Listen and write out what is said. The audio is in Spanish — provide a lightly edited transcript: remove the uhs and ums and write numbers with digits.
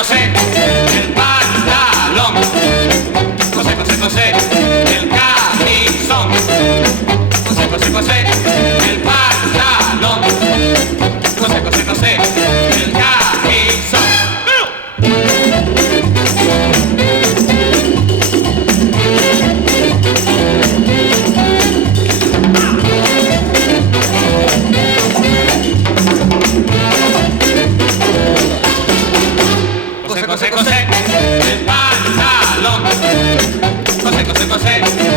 José, el pantalón. José, José, José, el camisón. José, José, José, el pantalón. José, José, José, el camisón. José, José, José, el pantalón. José, José, José.